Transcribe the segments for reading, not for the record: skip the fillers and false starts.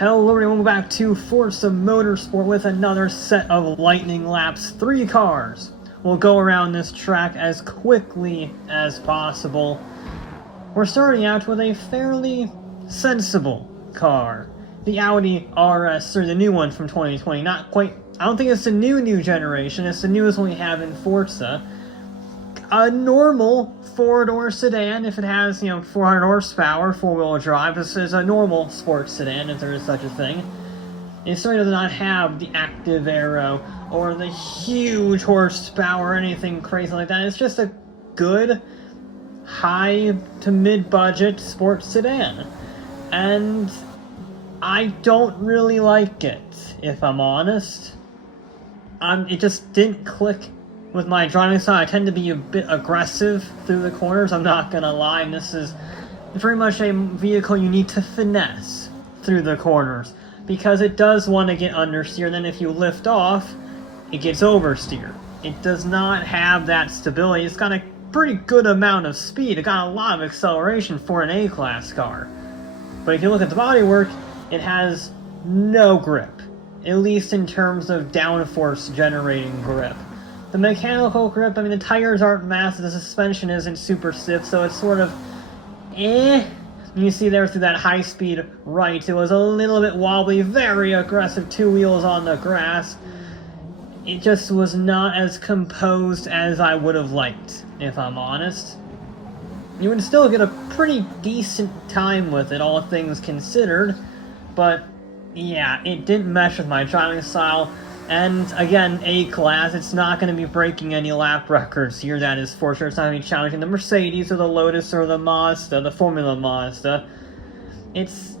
Hello everyone, welcome back to Forza Motorsport with another set of lightning laps. 3 cars will go around this track as quickly as possible. We're starting out with a fairly sensible car. The Audi RS, or the new one from 2020. Not quite, I don't think it's the new generation, it's the newest one we have in Forza. A normal 4-door sedan, if it has, 400 horsepower, 4-wheel drive. This is a normal sports sedan, if there is such a thing. It certainly does not have the active aero, or the huge horsepower, or anything crazy like that. It's just a good, high to mid-budget sports sedan. And I don't really like it, if I'm honest. It just didn't click with my driving style. I tend to be a bit aggressive through the corners, I'm not gonna lie, and this is very much a vehicle you need to finesse through the corners, because it does want to get understeer, and then if you lift off, it gets oversteer. It does not have that stability. It's got a pretty good amount of speed, it got a lot of acceleration for an A-class car. But if you look at the bodywork, it has no grip, at least in terms of downforce generating grip. The mechanical grip, I mean, the tires aren't massive, the suspension isn't super stiff, so it's sort of You see there through that high-speed right, it was a little bit wobbly, very aggressive, 2 wheels on the grass. It just was not as composed as I would have liked, if I'm honest. You would still get a pretty decent time with it, all things considered, but yeah, it didn't mesh with my driving style. And again, A-class, it's not going to be breaking any lap records here, that is for sure. It's not going to be challenging the Mercedes or the Lotus or the Mazda, the Formula Mazda. It's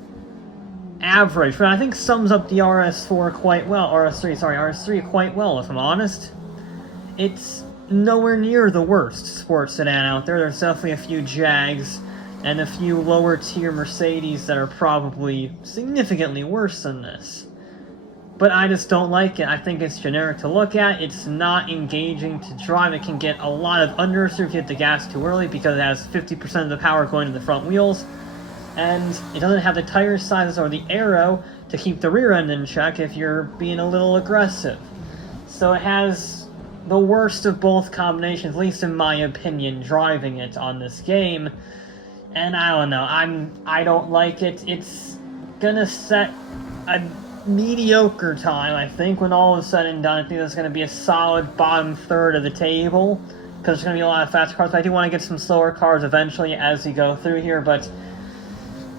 average, but I think sums up the RS4 quite well, RS3 quite well, if I'm honest. It's nowhere near the worst sports sedan out there. There's definitely a few Jags and a few lower tier Mercedes that are probably significantly worse than this. But I just don't like it. I think it's generic to look at. It's not engaging to drive. It can get a lot of understeer if you hit the gas too early, because it has 50% of the power going to the front wheels. And it doesn't have the tire sizes or the aero to keep the rear end in check if you're being a little aggressive. So it has the worst of both combinations, at least in my opinion, driving it on this game. And I don't know, I don't like it. It's gonna set a mediocre time, I think, when all is said and done. I think there's going to be a solid bottom third of the table, because there's going to be a lot of fast cars, but I do want to get some slower cars eventually as we go through here. But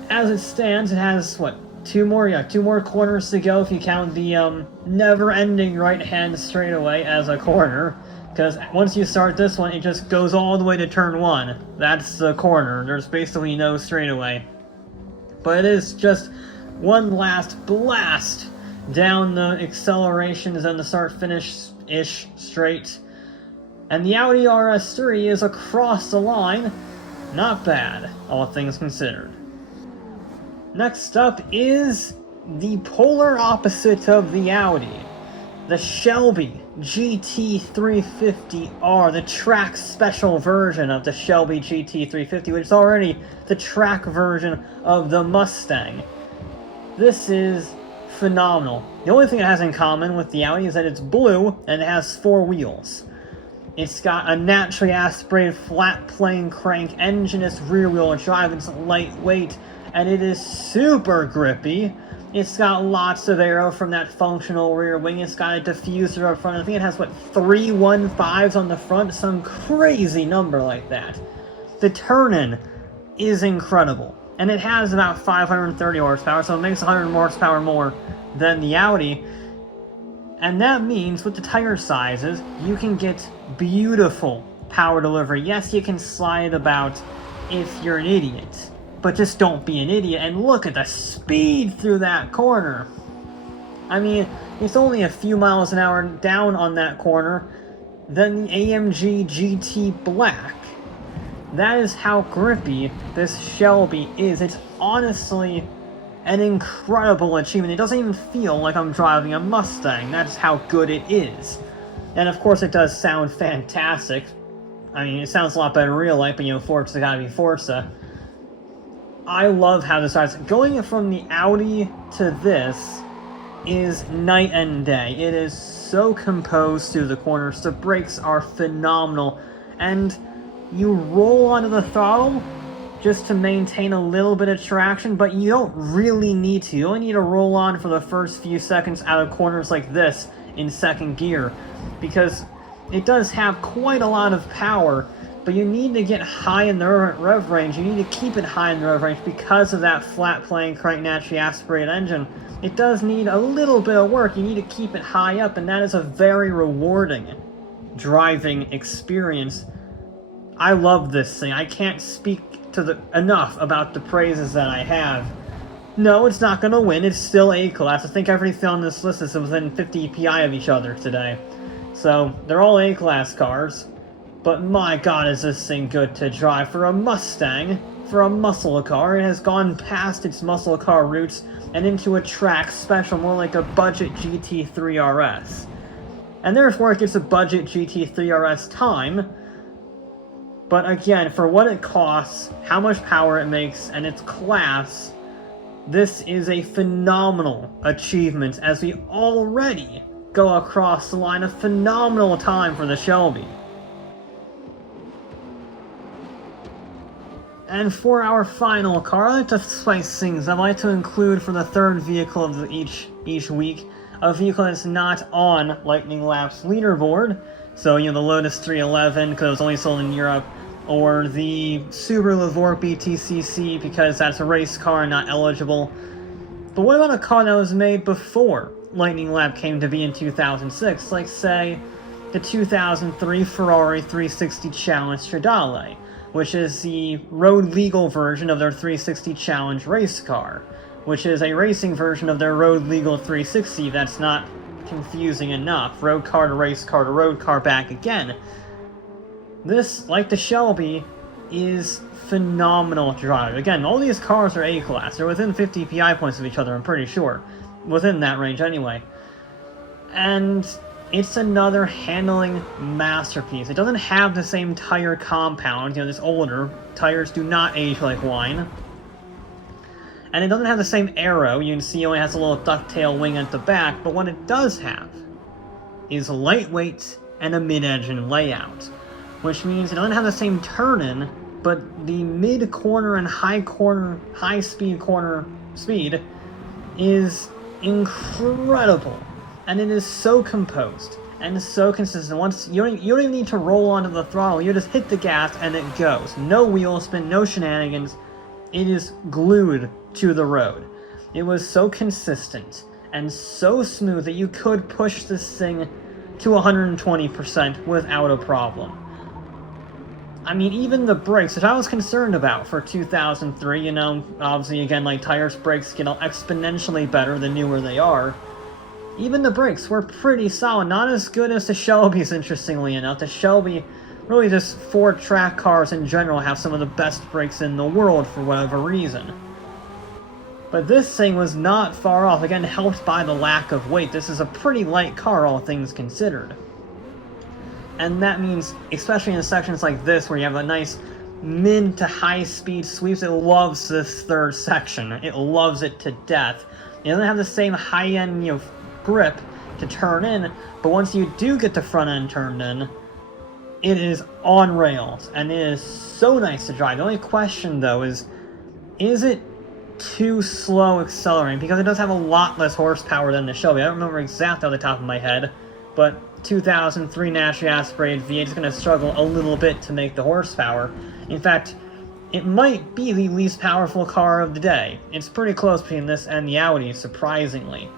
as it stands, it has, what, two more corners to go if you count the never-ending right-hand straightaway as a corner, because once you start this one, it just goes all the way to turn 1. That's the corner. There's basically no straightaway. But it is just one last blast down the accelerations and the start-finish-ish straight. And the Audi RS3 is across the line. Not bad, all things considered. Next up is the polar opposite of the Audi. The Shelby GT350R, the track special version of the Shelby GT350, which is already the track version of the Mustang. This is phenomenal. The only thing it has in common with the Audi is that it's blue and it has 4 wheels. It's got a naturally aspirated flat plane crank engine, it's rear wheel drive, it's lightweight, and it is super grippy. It's got lots of aero from that functional rear wing. It's got a diffuser up front. I think it has, what, 3 1.5s on the front? Some crazy number like that. The turn-in is incredible. And it has about 530 horsepower, so it makes 100 horsepower more than the Audi. And that means, with the tire sizes, you can get beautiful power delivery. Yes, you can slide about if you're an idiot, but just don't be an idiot, and look at the speed through that corner. I mean, it's only a few miles an hour down on that corner than the AMG GT Black. That is how grippy this Shelby is. It's honestly an incredible achievement. It doesn't even feel like I'm driving a Mustang. That's how good it is. And of course it does sound fantastic. I mean, it sounds a lot better in real life, but Forza gotta be Forza. I love how this rides. Going from the Audi to this is night and day. It is so composed through the corners. The brakes are phenomenal. And you roll onto the throttle just to maintain a little bit of traction, but you don't really need to. You only need to roll on for the first few seconds out of corners like this in second gear, because it does have quite a lot of power, but you need to get high in the rev range. You need to keep it high in the rev range because of that flat-plane crank naturally aspirated engine. It does need a little bit of work. You need to keep it high up, and that is a very rewarding driving experience. I love this thing. I can't speak enough about the praises that I have. No, it's not going to win. It's still A-class. I think everything on this list is within 50 PI of each other today. So, they're all A-class cars. But my god, is this thing good to drive. For a Mustang, for a muscle car, it has gone past its muscle car roots and into a track special, more like a budget GT3 RS. And therefore it gets a budget GT3 RS time. But again, for what it costs, how much power it makes, and its class, this is a phenomenal achievement as we already go across the line. A phenomenal time for the Shelby. And for our final car, I like to spice things up. I like to include for the third vehicle of each week, a vehicle that's not on Lightning Lap's leaderboard. So, you know, the Lotus 311, because it was only sold in Europe, or the Subaru Levorg BTCC, because that's a race car and not eligible. But what about a car that was made before Lightning Lap came to be in 2006? Like, say, the 2003 Ferrari 360 Challenge Stradale, which is the road legal version of their 360 Challenge race car, which is a racing version of their road legal 360 that's not confusing enough. Road car to race car to road car back again. This, like the Shelby, is phenomenal to drive. Again, all these cars are A-class. They're within 50 PI points of each other, I'm pretty sure. Within that range anyway. And it's another handling masterpiece. It doesn't have the same tire compound. You know, this older. Tires do not age like wine. And it doesn't have the same aero. You can see it only has a little ducktail wing at the back. But what it does have is lightweight and a mid-engine layout. Which means it doesn't have the same turn-in, but the mid-corner and high-speed corner speed is incredible. And it is so composed and so consistent. Once you don't even need to roll onto the throttle, you just hit the gas and it goes. No wheel spin, no shenanigans. It is glued to the road. It was so consistent and so smooth that you could push this thing to 120% without a problem. I mean, even the brakes, which I was concerned about for 2003, you know, obviously, again, like, tires, brakes get exponentially better the newer they are. Even the brakes were pretty solid. Not as good as the Shelby's, interestingly enough. The Shelby, really just Ford track cars in general, have some of the best brakes in the world for whatever reason. But this thing was not far off, again, helped by the lack of weight. This is a pretty light car, all things considered. And that means, especially in sections like this, where you have a nice mid to high speed sweeps, it loves this third section. It loves it to death. It doesn't have the same high-end, you know, grip to turn in, but once you do get the front end turned in, it is on rails, and it is so nice to drive. The only question, though, is it too slow accelerating? Because it does have a lot less horsepower than the Shelby. I don't remember exactly off the top of my head, but 2003 naturally aspirated V8 is going to struggle a little bit to make the horsepower. In fact, it might be the least powerful car of the day. It's pretty close between this and the Audi, surprisingly.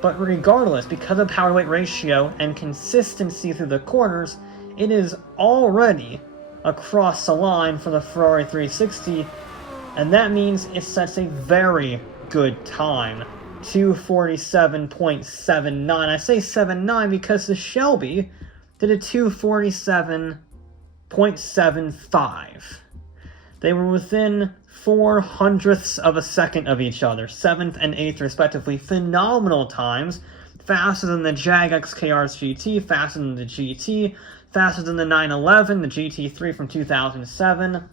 But regardless, because of power-weight ratio and consistency through the corners, it is already across the line for the Ferrari 360, and that means it sets a very good time. 247.79. I say 79 because the Shelby did a 247.75. They were within 0.04 of a second of each other, 7th and 8th respectively. Phenomenal times, faster than the Jag XKR's GT, faster than the GT, faster than the 911, the GT3 from 2007,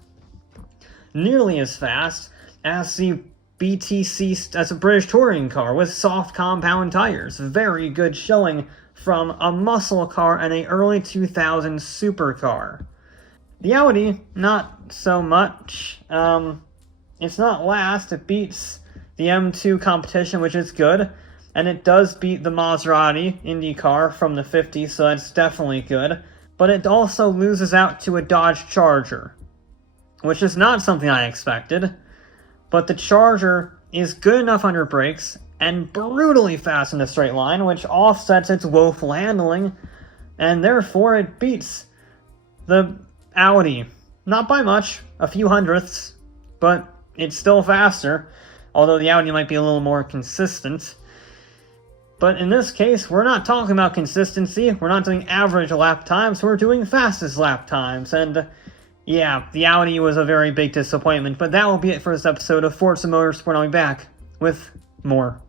nearly as fast as the BTC, as a British touring car with soft compound tires. Very good showing from a muscle car and a early 2000s supercar. The Audi, not so much. It's not last. It beats the M2 competition, which is good. And it does beat the Maserati Indy car from the 50s, so that's definitely good. But it also loses out to a Dodge Charger, which is not something I expected. But the Charger is good enough under brakes and brutally fast in the straight line, which offsets its woeful handling, and therefore it beats the Audi. Not by much, a few hundredths, but it's still faster, although the Audi might be a little more consistent. But in this case, we're not talking about consistency, we're not doing average lap times, we're doing fastest lap times, and yeah, the Audi was a very big disappointment. But that will be it for this episode of Forza Motorsport. I'll be back with more.